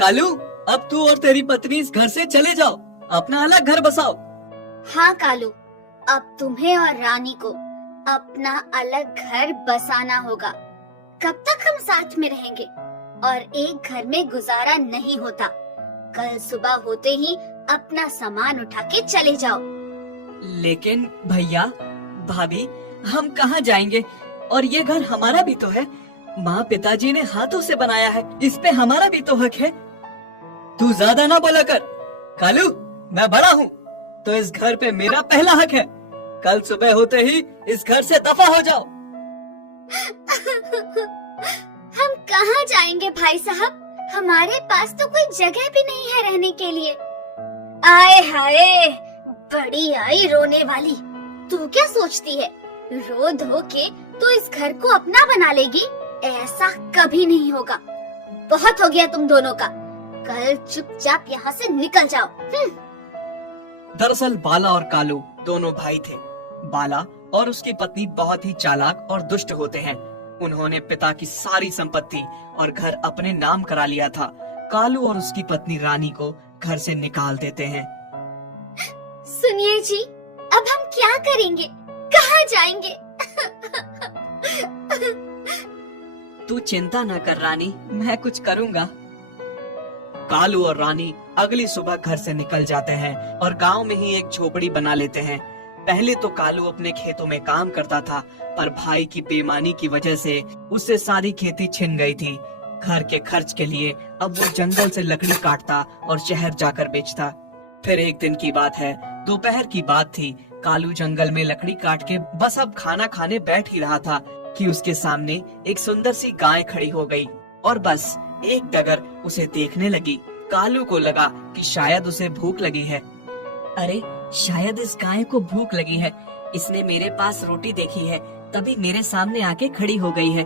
कालू, अब तू और तेरी पत्नी इस घर से चले जाओ, अपना अलग घर बसाओ। हाँ कालू, अब तुम्हें और रानी को अपना अलग घर बसाना होगा। कब तक हम साथ में रहेंगे और एक घर में गुजारा नहीं होता। कल सुबह होते ही अपना सामान उठा के चले जाओ। लेकिन भैया भाभी, हम कहाँ जाएंगे? और ये घर हमारा भी तो है। माँ पिताजी ने हाथों से बनाया है, इस पे हमारा भी तो हक है। तू ज्यादा ना बोला कर। कालू, मैं बड़ा हूँ तो इस घर पे मेरा पहला हक है। कल सुबह होते ही इस घर से दफा हो जाओ। हम कहाँ जाएंगे भाई साहब? हमारे पास तो कोई जगह भी नहीं है रहने के लिए। आए हाय, बड़ी आई रोने वाली। तू क्या सोचती है, रो धो के तो इस घर को अपना बना लेगी? ऐसा कभी नहीं होगा। बहुत हो गया तुम दोनों का। कल चुपचाप यहाँ से निकल जाओ। दरअसल बाला और कालू दोनों भाई थे। बाला और उसकी पत्नी बहुत ही चालाक और दुष्ट होते हैं। उन्होंने पिता की सारी संपत्ति और घर अपने नाम करा लिया था। कालू और उसकी पत्नी रानी को घर से निकाल देते हैं। सुनिए जी, अब हम क्या करेंगे? कहाँ जाएंगे? तू चिंता न कर रानी, मैं कुछ करूँगा। कालू और रानी अगली सुबह घर से निकल जाते हैं और गांव में ही एक झोपड़ी बना लेते हैं। पहले तो कालू अपने खेतों में काम करता था, पर भाई की बेईमानी की वजह से उससे सारी खेती छिन गई थी। घर के खर्च के लिए अब वो जंगल से लकड़ी काटता और शहर जाकर बेचता। फिर एक दिन की बात है, दोपहर की बात थी। कालू जंगल में लकड़ी काट के बस अब खाना खाने बैठ ही रहा था कि उसके सामने एक सुंदर सी गाय खड़ी हो गई और बस एक डगर उसे देखने लगी। कालू को लगा कि शायद उसे भूख लगी है। अरे, शायद इस गाय को भूख लगी है, इसने मेरे पास रोटी देखी है तभी मेरे सामने आके खड़ी हो गई है।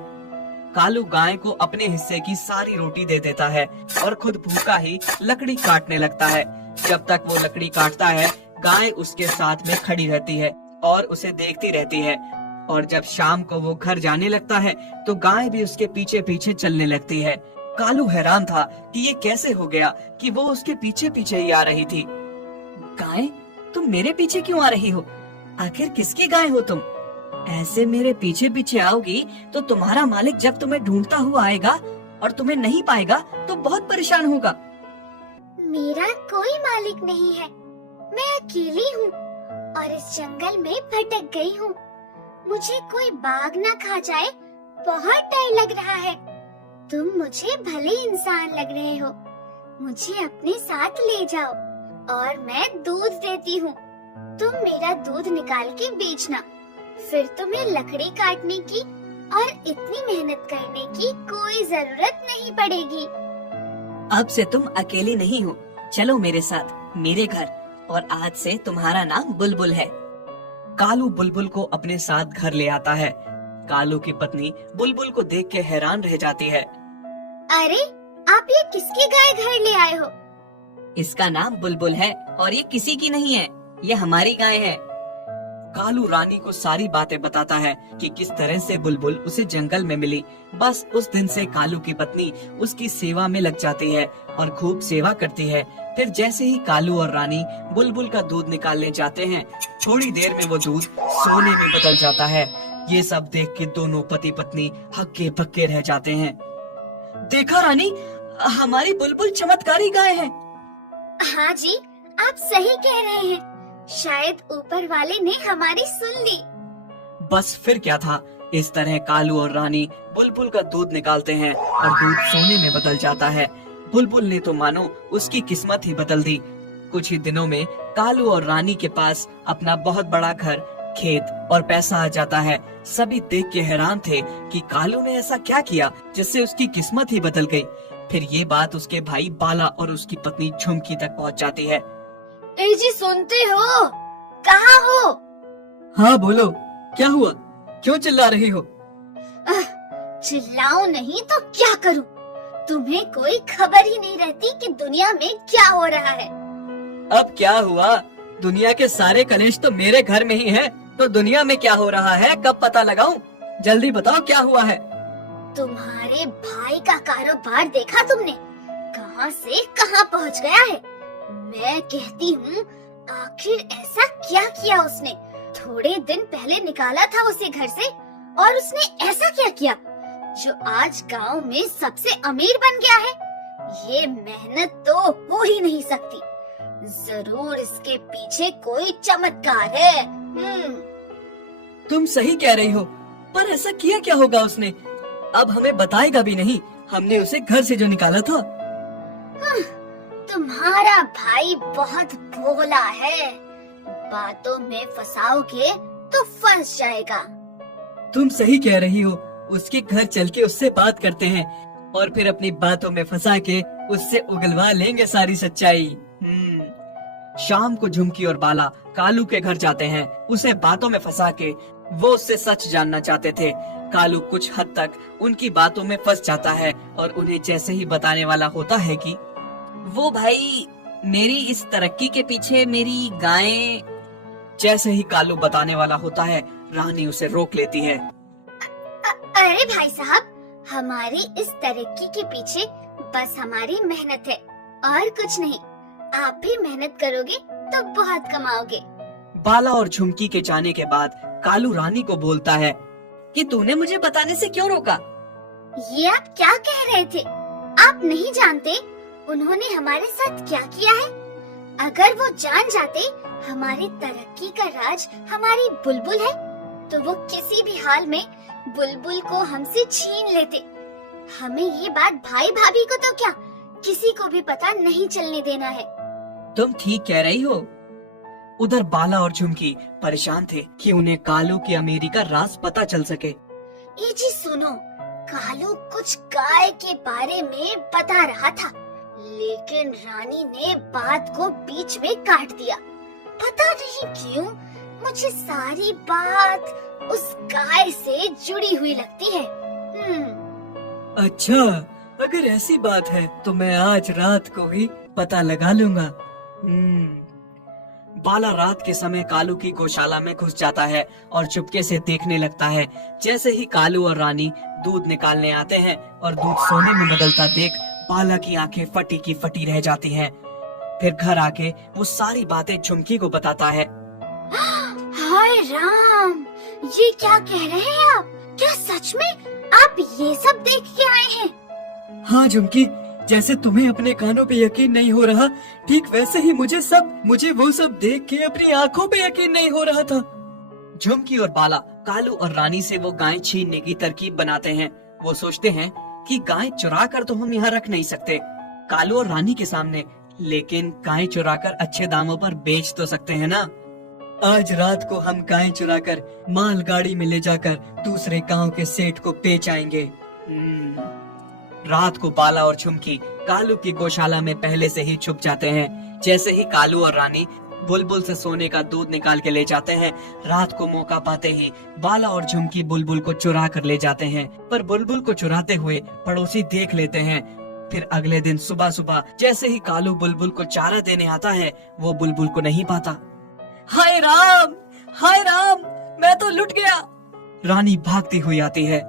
कालू गाय को अपने हिस्से की सारी रोटी दे देता है और खुद भूखा ही लकड़ी काटने लगता है। जब तक वो लकड़ी काटता है, गाय उसके साथ में खड़ी रहती है और उसे देखती रहती है। और जब शाम को वो घर जाने लगता है तो गाय भी उसके पीछे पीछे चलने लगती है। कालू हैरान था कि ये कैसे हो गया कि वो उसके पीछे पीछे ही आ रही थी। गाय, तुम मेरे पीछे क्यों आ रही हो? आखिर किसकी गाय हो तुम? ऐसे मेरे पीछे पीछे आओगी तो तुम्हारा मालिक जब तुम्हें ढूंढता हुआ आएगा और तुम्हें नहीं पाएगा तो बहुत परेशान होगा। मेरा कोई मालिक नहीं है, मैं अकेली हूँ और इस जंगल में भटक गई हूँ। मुझे कोई बाघ न खा जाए, बहुत डर लग रहा है। तुम मुझे भले इंसान लग रहे हो, मुझे अपने साथ ले जाओ और मैं दूध देती हूँ। तुम मेरा दूध निकाल के बेचना, फिर तुम्हें लकड़ी काटने की और इतनी मेहनत करने की कोई जरूरत नहीं पड़ेगी। अब से तुम अकेली नहीं हो, चलो मेरे साथ मेरे घर, और आज से तुम्हारा नाम बुलबुल है। कालू बुलबुल को अपने साथ घर ले आता है। कालू की पत्नी बुलबुल को देख के हैरान रह जाती है। अरे, आप ये किसकी गाय घर ले आए हो? इसका नाम बुलबुल है और ये किसी की नहीं है, ये हमारी गाय है। कालू रानी को सारी बातें बताता है कि किस तरह से बुलबुल उसे जंगल में मिली। बस उस दिन से कालू की पत्नी उसकी सेवा में लग जाती है और खूब सेवा करती है। फिर जैसे ही कालू और रानी बुलबुल का दूध निकालने जाते हैं, थोड़ी देर में वो दूध सोने में बदल जाता है। ये सब देख के दोनों पति पत्नी हक्के बक्के रह जाते हैं। देखा रानी, हमारी बुलबुल चमत्कारी गाय है। हाँ जी, आप सही कह रहे हैं। शायद ऊपर वाले ने हमारी सुन ली। बस फिर क्या था, इस तरह कालू और रानी बुलबुल का दूध निकालते हैं और दूध सोने में बदल जाता है। बुलबुल ने तो मानो उसकी किस्मत ही बदल दी। कुछ ही दिनों में कालू और रानी के पास अपना बहुत बड़ा घर, खेत और पैसा आ जाता है। सभी देख के हैरान थे कि कालू ने ऐसा क्या किया जिससे उसकी किस्मत ही बदल गई। फिर ये बात उसके भाई बाला और उसकी पत्नी झुमकी तक पहुंच जाती है। ए जी, सुनते हो? कहाँ हो? हाँ बोलो, क्या हुआ? क्यों चिल्ला रही हो? चिल्लाऊं नहीं तो क्या करूं? तुम्हें कोई खबर ही नहीं रहती कि दुनिया में क्या हो रहा है। अब क्या हुआ? दुनिया के सारे कलेश तो मेरे घर में ही है, तो दुनिया में क्या हो रहा है कब पता लगाऊं? जल्दी बताओ क्या हुआ है। तुम्हारे भाई का कारोबार देखा तुमने? कहां से कहां पहुंच गया है। मैं कहती हूँ आखिर ऐसा क्या किया उसने। थोड़े दिन पहले निकाला था उसे घर से और उसने ऐसा क्या किया जो आज गांव में सबसे अमीर बन गया है। ये मेहनत तो हो ही नहीं सकती। जरूर इसके पीछे कोई चमत्कार है। तुम सही कह रही हो, पर ऐसा किया क्या होगा उसने? अब हमें बताएगा भी नहीं। हमने उसे घर से जो निकाला था। तुम्हारा भाई बहुत भोला है। बातों में फंसाओगे तो फंस जाएगा। तुम सही कह रही हो। उसके घर चल के उससे बात करते हैं और फिर अपनी बातों में फंसा के उससे उगलवा लेंगे सारी सच्चाई। शाम को झुमकी और बाला कालू के घर जाते हैं। उसे बातों में फंसा के वो उससे सच जानना चाहते थे। कालू कुछ हद तक उनकी बातों में फंस जाता है और उन्हें जैसे ही बताने वाला होता है कि वो भाई मेरी इस तरक्की के पीछे मेरी गायें। जैसे ही कालू बताने वाला होता है, रानी उसे रोक लेती है। अरे भाई साहब, हमारी इस तरक्की के पीछे बस हमारी मेहनत है और कुछ नहीं। आप भी मेहनत करोगे तो बहुत कमाओगे। बाला और झुमकी के जाने के बाद कालू रानी को बोलता है कि तूने मुझे बताने से क्यों रोका? ये आप क्या कह रहे थे? आप नहीं जानते उन्होंने हमारे साथ क्या किया है? अगर वो जान जाते हमारी तरक्की का राज हमारी बुलबुल है, तो वो किसी भी हाल में बुलबुल को हमसे छीन लेते। हमें ये बात भाई भाभी को तो क्या, किसी को भी पता नहीं चलने देना है। तुम ठीक कह रही हो। उधर बाला और झुमकी परेशान थे कि उन्हें कालू की अमीरी का राज पता चल सके। ये जी सुनो, कालू कुछ गाय के बारे में बता रहा था, लेकिन रानी ने बात को बीच में काट दिया। पता नहीं क्यों मुझे सारी बात उस गाय से जुड़ी हुई लगती है। अच्छा, अगर ऐसी बात है तो मैं आज रात को ही पता लगा लूंगा। बाला रात के समय कालू की गौशाला में घुस जाता है और चुपके से देखने लगता है। जैसे ही कालू और रानी दूध निकालने आते हैं और दूध सोने में बदलता देख बाला की आंखें फटी की फटी रह जाती हैं। फिर घर आके वो सारी बातें झुमकी को बताता है। हाय राम, ये क्या कह रहे हैं आप? क्या सच में आप ये सब देख के आए हैं? हाँ झुमकी, जैसे तुम्हें अपने कानों पे यकीन नहीं हो रहा, ठीक वैसे ही मुझे वो सब देख के अपनी आंखों पे यकीन नहीं हो रहा था। झुमकी और बाला कालू और रानी से वो गाय छीनने की तरकीब बनाते हैं। वो सोचते हैं कि गाय चुरा कर तो हम यहाँ रख नहीं सकते कालू और रानी के सामने, लेकिन गाय चुरा कर अच्छे दामों पर बेच तो सकते हैं ना। आज रात को हम गाय चुरा कर माल गाड़ी में ले जाकर दूसरे गांव के सेठ को बेच आएंगे। रात को बाला और झुमकी कालू की गौशाला में पहले से ही छुप जाते हैं। जैसे ही कालू और रानी बुलबुल से सोने का दूध निकाल के ले जाते हैं, रात को मौका पाते ही बाला और झुमकी बुलबुल को चुरा कर ले जाते हैं। पर बुलबुल को चुराते हुए पड़ोसी देख लेते हैं। फिर अगले दिन सुबह सुबह जैसे ही कालू बुलबुल को चारा देने आता है, वो बुलबुल को नहीं पाता। हाय राम, मैं तो लुट गया। रानी भागती हुई आती है।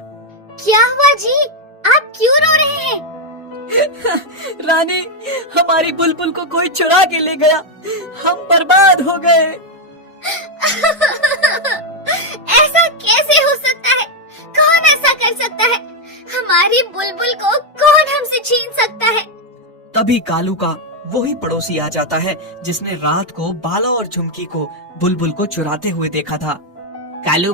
क्या हुआ जी, आप क्यों रो रहे हैं? रानी, हमारी बुलबुल को कोई चुरा के ले गया, हम बर्बाद हो गए। ऐसा कैसे हो सकता है? कौन ऐसा कर सकता है? हमारी बुलबुल को कौन हमसे छीन सकता है? तभी कालू का वही पड़ोसी आ जाता है जिसने रात को बाला और झुमकी को बुलबुल को चुराते हुए देखा था। कालू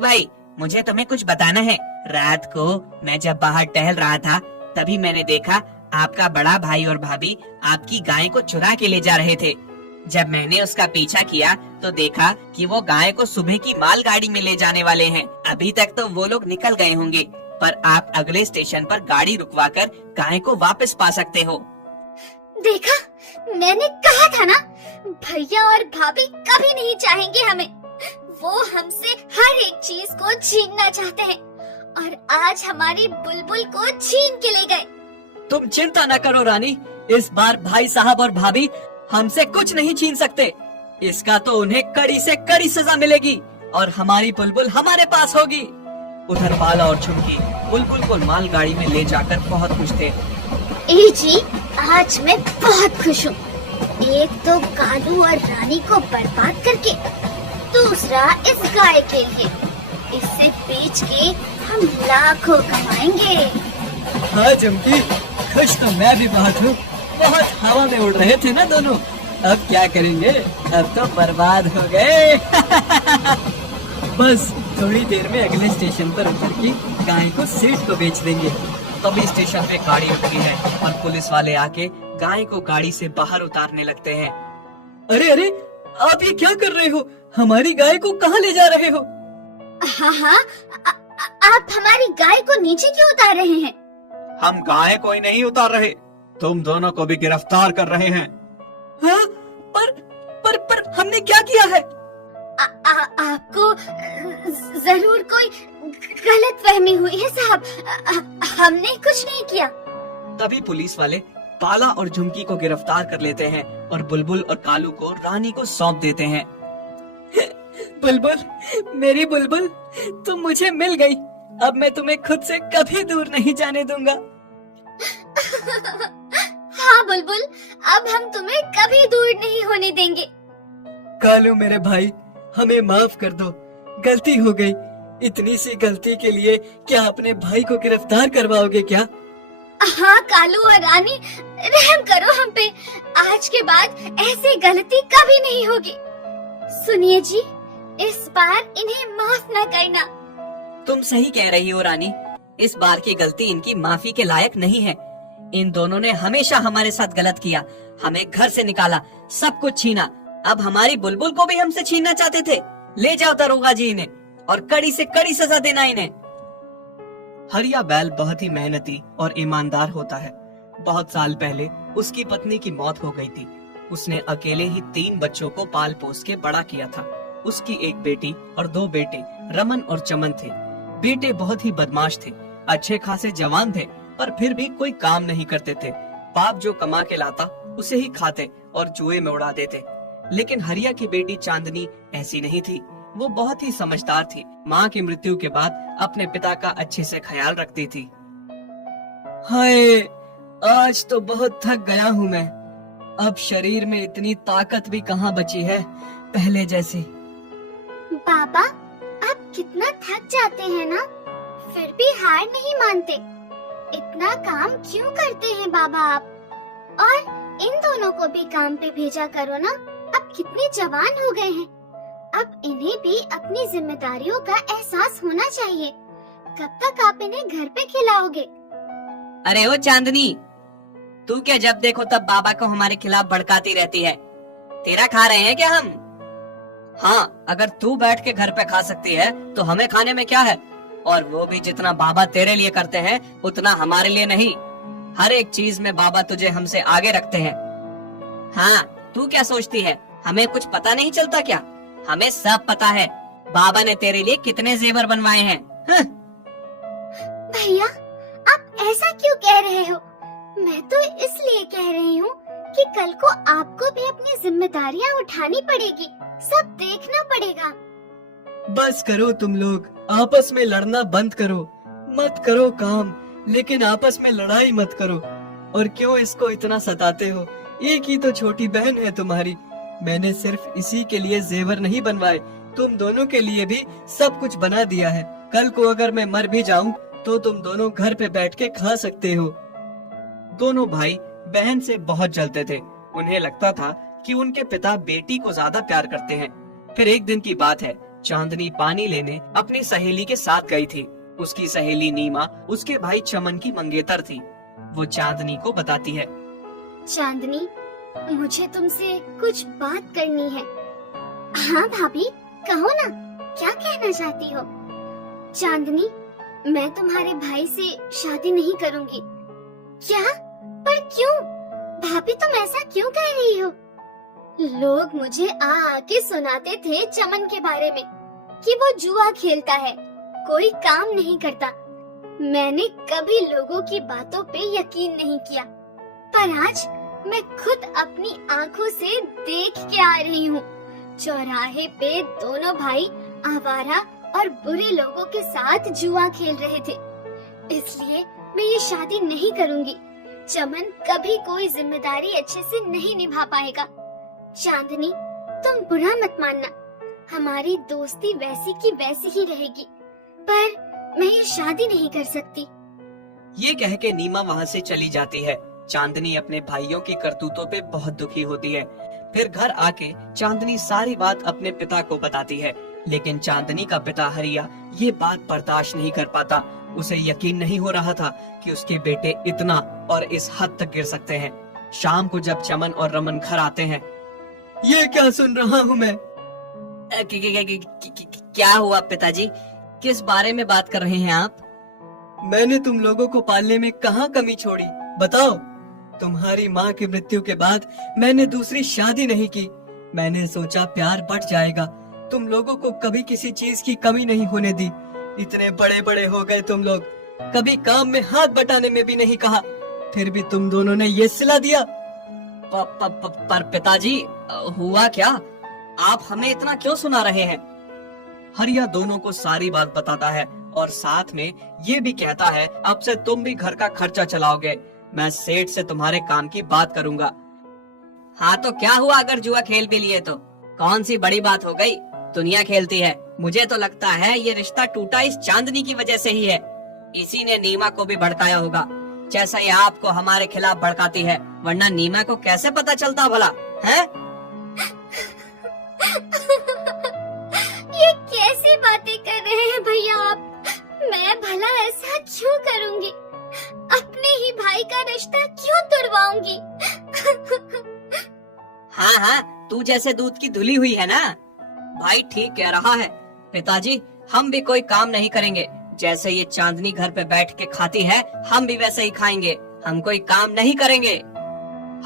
भाई, मुझे तुम्हें कुछ बताना है। रात को मैं जब बाहर टहल रहा था, तभी मैंने देखा आपका बड़ा भाई और भाभी आपकी गाय को चुरा के ले जा रहे थे। जब मैंने उसका पीछा किया तो देखा कि वो गाय को सुबह की मालगाड़ी में ले जाने वाले हैं। अभी तक तो वो लोग निकल गए होंगे, पर आप अगले स्टेशन पर गाड़ी रुकवाकर गाय को वापस पा सकते हो। देखा, मैंने कहा था ना, भैया और भाभी कभी नहीं चाहेंगे हमें। वो हमसे हर एक चीज को छीनना चाहते हैं और आज हमारी बुलबुल को छीन के ले गए। तुम चिंता न करो रानी, इस बार भाई साहब और भाभी हमसे कुछ नहीं छीन सकते। इसका तो उन्हें कड़ी से कड़ी सजा मिलेगी और हमारी बुलबुल हमारे पास होगी। उधर बाला और झुमकी बुलबुल को मालगाड़ी में ले जाकर बहुत खुश थे। ए जी, आज मैं बहुत खुश हूँ। एक तो कालू और रानी को बर्बाद करके, दूसरा इस गाय के लिए। इसे बेच के हम लाखों कमाएंगे। हाँ चमकी, खुश तो मैं भी बहुत हूँ। बहुत हवा में उड़ रहे थे ना दोनों, अब क्या करेंगे, अब तो बर्बाद हो गए। बस थोड़ी देर में अगले स्टेशन पर उतर के गाय को सेठ को बेच देंगे। तभी स्टेशन पे गाड़ी रुकती है और पुलिस वाले आके गाय को गाड़ी से बाहर उतारने लगते हैं। अरे अरे, आप ये क्या कर रहे हो? हमारी गाय को कहाँ ले जा रहे हो? हाँ, आप हमारी गाय को नीचे क्यों उतार रहे हैं? हम गाय को ही नहीं उतार रहे, तुम दोनों को भी गिरफ्तार कर रहे हैं। हाँ? पर हमने क्या किया है? आपको जरूर कोई गलत फहमी हुई है साहब। हमने कुछ नहीं किया। तभी पुलिस वाले पाला और झुमकी को गिरफ्तार कर लेते हैं और बुलबुल और कालू को रानी को सौंप देते हैं। बुलबुल, मेरी बुलबुल, तुम मुझे मिल गई। अब मैं तुम्हें खुद से कभी दूर नहीं जाने दूंगा। हाँ बुलबुल, अब हम तुम्हें कभी दूर नहीं होने देंगे। कालू मेरे भाई, हमें माफ कर दो, गलती हो गई। इतनी सी गलती के लिए क्या अपने भाई को गिरफ्तार करवाओगे क्या? हाँ कालू और रानी, रहम करो हम पे। आज के बाद ऐसी गलती कभी नहीं होगी। सुनिए जी, इस बार इन्हें माफ न करना। तुम सही कह रही हो रानी, इस बार की गलती इनकी माफी के लायक नहीं है। इन दोनों ने हमेशा हमारे साथ गलत किया, हमें घर से निकाला, सब कुछ छीना। अब हमारी बुलबुल को भी हमसे छीनना चाहते थे। ले जाओ दरोगा जी इन्हें और कड़ी से कड़ी सजा देना इन्हें। हरिया बैल बहुत ही मेहनती और ईमानदार होता है। बहुत साल पहले उसकी पत्नी की मौत हो गई थी। उसने अकेले ही 3 बच्चों को पाल पोस के बड़ा किया था। उसकी एक बेटी और 2 बेटे रमन और चमन थे। बेटे बहुत ही बदमाश थे, अच्छे खासे जवान थे, पर फिर भी कोई काम नहीं करते थे। बाप जो कमा के लाता उसे ही खाते और जुए में उड़ा देते। लेकिन हरिया की बेटी चांदनी ऐसी नहीं थी। वो बहुत ही समझदार थी। माँ की मृत्यु के बाद अपने पिता का अच्छे से ख्याल रखती थी। हाय, आज तो बहुत थक गया हूँ मैं। अब शरीर में इतनी ताकत भी कहाँ बची है पहले जैसी। पापा, आप कितना थक जाते हैं ना, फिर भी हार नहीं मानते। इतना काम क्यों करते हैं बाबा आप? और इन दोनों को भी काम पे भेजा करो ना। अब कितने जवान हो गए हैं, अब इन्हें भी अपनी जिम्मेदारियों का एहसास होना चाहिए। कब तक आप इन्हें घर पे खिलाओगे? अरे ओ चांदनी, तू क्या जब देखो तब बाबा को हमारे खिलाफ भड़काती रहती है? तेरा खा रहे हैं क्या हम? हाँ, अगर तू बैठ के घर पे खा सकती है तो हमें खाने में क्या है? और वो भी जितना बाबा तेरे लिए करते हैं उतना हमारे लिए नहीं। हर एक चीज में बाबा तुझे हमसे आगे रखते हैं। हाँ, तू क्या सोचती है हमें कुछ पता नहीं चलता क्या? हमें सब पता है। बाबा ने तेरे लिए कितने जेवर बनवाए हैं। भैया, आप ऐसा क्यों कह रहे हो? मैं तो इसलिए कह रही हूँ कि कल को आपको भी अपनी जिम्मेदारियाँ उठानी पड़ेगी, सब देखना पड़ेगा। बस करो तुम लोग, आपस में लड़ना बंद करो। मत करो काम, लेकिन आपस में लड़ाई मत करो। और क्यों इसको इतना सताते हो? एक ही तो छोटी बहन है तुम्हारी। मैंने सिर्फ इसी के लिए जेवर नहीं बनवाए, तुम दोनों के लिए भी सब कुछ बना दिया है। कल को अगर मैं मर भी जाऊं तो तुम दोनों घर पे बैठ के खा सकते हो। दोनों भाई बहन से बहुत जलते थे। उन्हें लगता था कि उनके पिता बेटी को ज्यादा प्यार करते हैं। फिर एक दिन की बात है, चांदनी पानी लेने अपनी सहेली के साथ गई थी। उसकी सहेली नीमा उसके भाई चमन की मंगेतर थी। वो चांदनी को बताती है, चांदनी, मुझे तुमसे कुछ बात करनी है। हाँ भाभी, कहो ना, क्या कहना चाहती हो? चांदनी, मैं तुम्हारे भाई से शादी नहीं करूंगी। क्या? पर क्यों? भाभी, तुम ऐसा क्यों कह रही हो? लोग मुझे आके सुनाते थे चमन के बारे में कि वो जुआ खेलता है, कोई काम नहीं करता। मैंने कभी लोगों की बातों पे यकीन नहीं किया, पर आज मैं खुद अपनी आंखों से देख के आ रही हूँ। चौराहे पे दोनों भाई आवारा और बुरे लोगों के साथ जुआ खेल रहे थे। इसलिए मैं ये शादी नहीं करूँगी। चमन कभी कोई जिम्मेदारी अच्छे से नहीं निभा पाएगा। चांदनी, तुम बुरा मत मानना, हमारी दोस्ती वैसी की वैसी ही रहेगी, पर मैं ये शादी नहीं कर सकती। ये कह के नीमा वहाँ से चली जाती है। चांदनी अपने भाइयों की करतूतों पे बहुत दुखी होती है। फिर घर आके चांदनी सारी बात अपने पिता को बताती है, लेकिन चांदनी का पिता हरिया ये बात बर्दाश्त नहीं कर पाता। उसे यकीन नहीं हो रहा था कि उसके बेटे इतना और इस हद तक गिर सकते हैं। शाम को जब चमन और रमन घर आते हैं, ये क्या सुन रहा हूँ मैं? क्या हुआ पिताजी? किस बारे में बात कर रहे हैं आप? मैंने तुम लोगों को पालने में कहाँ कमी छोड़ी, बताओ। तुम्हारी माँ की मृत्यु के बाद मैंने दूसरी शादी नहीं की। मैंने सोचा प्यार बढ़ जाएगा, तुम लोगों को कभी किसी चीज की कमी नहीं होने दी। इतने बड़े बड़े हो गए तुम लोग, कभी काम में हाथ बटाने में भी नहीं कहा, फिर भी तुम दोनों ने ये सिला दिया। पर पिताजी, हुआ क्या? आप हमें इतना क्यों सुना रहे हैं? हरिया दोनों को सारी बात बताता है और साथ में ये भी कहता है, अब से तुम भी घर का खर्चा चलाओगे। मैं सेठ से तुम्हारे काम की बात करूंगा। हाँ तो क्या हुआ अगर जुआ खेल भी लिए तो? कौन सी बड़ी बात हो गई? दुनिया खेलती है। मुझे तो लगता है ये रिश्ता टूटा इस चांदनी की वजह से ही है। इसी ने नीमा को भी भड़काया होगा, जैसा ये आपको हमारे खिलाफ भड़काती है। वरना नीमा को कैसे पता चलता भला है? ये कैसी बातें कर रहे हैं भैया आप? मैं भला ऐसा क्यों करूंगी? अपने ही भाई का रिश्ता क्यों तुड़वाऊंगी? हाँ हाँ, तू जैसे दूध की धुली हुई है ना। भाई ठीक कह रहा है। पिताजी, हम भी कोई काम नहीं करेंगे। जैसे ये चांदनी घर पे बैठ के खाती है, हम भी वैसे ही खाएंगे। हम कोई काम नहीं करेंगे।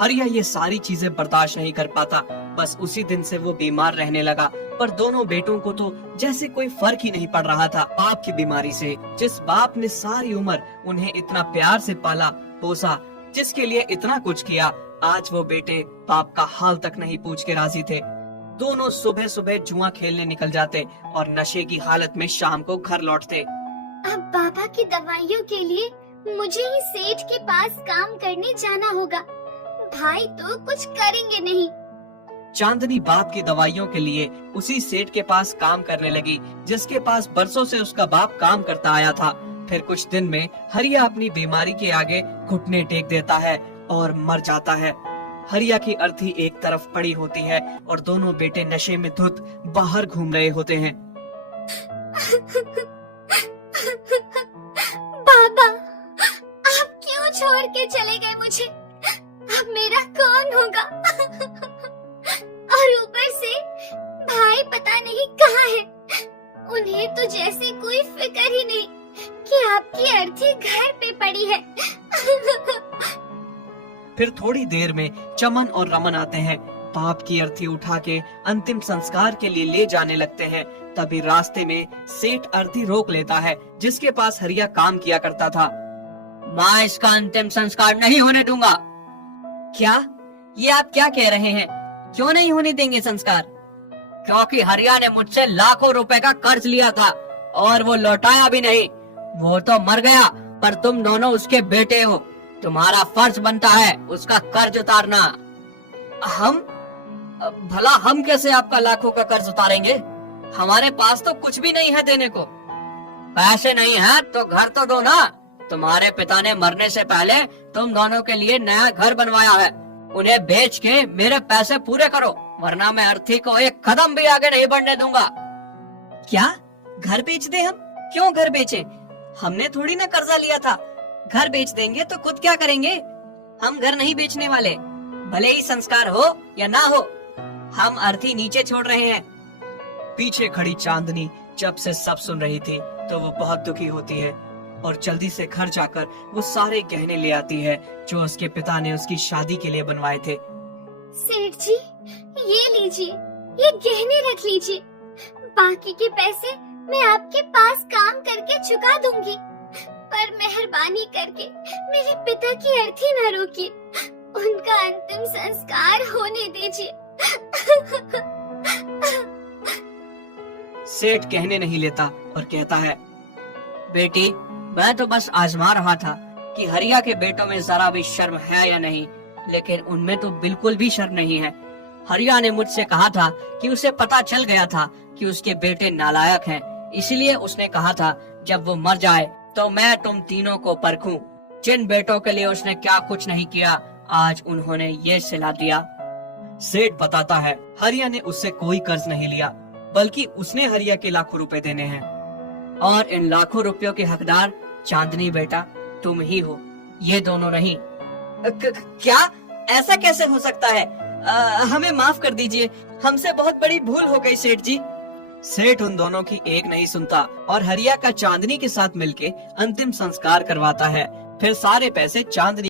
हरिया ये सारी चीजें बर्दाश्त नहीं कर पाता। बस उसी दिन से वो बीमार रहने लगा। पर दोनों बेटों को तो जैसे कोई फर्क ही नहीं पड़ रहा था बाप की बीमारी से। जिस बाप ने सारी उम्र उन्हें इतना प्यार से पाला पोसा, जिसके लिए इतना कुछ किया, आज वो बेटे बाप का हाल तक नहीं पूछ के राजी थे। दोनों सुबह सुबह जुआ खेलने निकल जाते और नशे की हालत में शाम को घर लौटते। अब पापा की दवाइयों के लिए मुझे ही सेठ के पास काम करने जाना होगा। भाई तो कुछ करेंगे नहीं। चांदनी बाप की दवाइयों के लिए उसी सेठ के पास काम करने लगी, जिसके पास बरसों से उसका बाप काम करता आया था। फिर कुछ दिन में हरिया अपनी बीमारी के आगे घुटने टेक देता है और मर जाता है। हरिया की अर्थी एक तरफ पड़ी होती है और दोनों बेटे नशे में धुत बाहर घूम रहे होते हैं। बाबा, आप क्यों छोड़ के चले गए मुझे? अब मेरा कौन होगा? और ऊपर से भाई पता नहीं कहाँ है। उन्हें तो जैसे कोई फिक्र ही नहीं कि आपकी अर्थी घर पे पड़ी है। फिर थोड़ी देर में चमन और रमन आते हैं। बाप की अर्थी उठा के अंतिम संस्कार के लिए ले जाने लगते हैं। तभी रास्ते में सेठ अर्थी रोक लेता है, जिसके पास हरिया काम किया करता था। मैं इसका अंतिम संस्कार नहीं होने दूंगा। क्या? ये आप क्या कह रहे हैं? क्यों नहीं होने देंगे संस्कार? क्योंकि हरिया ने मुझसे लाखों रुपए का कर्ज लिया था और वो लौटाया भी नहीं। वो तो मर गया, पर तुम दोनों उसके बेटे हो। तुम्हारा फर्ज बनता है उसका कर्ज उतारना। भला हम कैसे आपका लाखों का कर्ज उतारेंगे? हमारे पास तो कुछ भी नहीं है देने को। पैसे नहीं है तो घर तो दो ना। तुम्हारे पिता ने मरने से पहले तुम दोनों के लिए नया घर बनवाया है। उन्हें बेच के मेरे पैसे पूरे करो, वरना मैं अर्थी को एक कदम भी आगे नहीं बढ़ने दूंगा। क्या? घर बेच दे हम? क्यों घर बेचे? हमने थोड़ी ना कर्जा लिया था। घर बेच देंगे तो खुद क्या करेंगे? हम घर नहीं बेचने वाले, भले ही संस्कार हो या ना हो। हम अर्थी नीचे छोड़ रहे हैं। पीछे खड़ी चांदनी जब से सब सुन रही थी तो वो बहुत दुखी होती है और जल्दी से घर जाकर वो सारे गहने ले आती है जो उसके पिता ने उसकी शादी के लिए बनवाए थे। सेठ जी, ये लीजिए, ये गहने रख लीजिए। बाकी के पैसे मैं आपके पास काम करके चुका दूंगी, पर मेहरबानी करके मेरे पिता की अर्थी न रोकिए। उनका अंतिम संस्कार होने दीजिए। सेठ कहने नहीं लेता और कहता है, बेटी, मैं तो बस आजमा रहा था कि हरिया के बेटों में जरा भी शर्म है या नहीं, लेकिन उनमें तो बिल्कुल भी शर्म नहीं है। हरिया ने मुझसे कहा था कि उसे पता चल गया था कि उसके बेटे नालायक हैं, इसलिए उसने कहा था जब वो मर जाए तो मैं तुम तीनों को परखूं। जिन बेटों के लिए उसने क्या कुछ नहीं किया, आज उन्होंने ये सिला दिया। सेठ बताता है हरिया ने उससे कोई कर्ज नहीं लिया, बल्कि उसने हरिया के लाखों रुपए देने हैं। और इन लाखों रुपयों के हकदार चांदनी बेटा तुम ही हो, ये दोनों नहीं। क्या? ऐसा कैसे हो सकता है? हमें माफ कर दीजिए, हमसे बहुत बड़ी भूल हो गई सेठ जी। सेठ उन दोनों की एक नहीं सुनता और हरिया का चांदनी के साथ मिलके अंतिम संस्कार करवाता है। फिर सारे पैसे चांदनी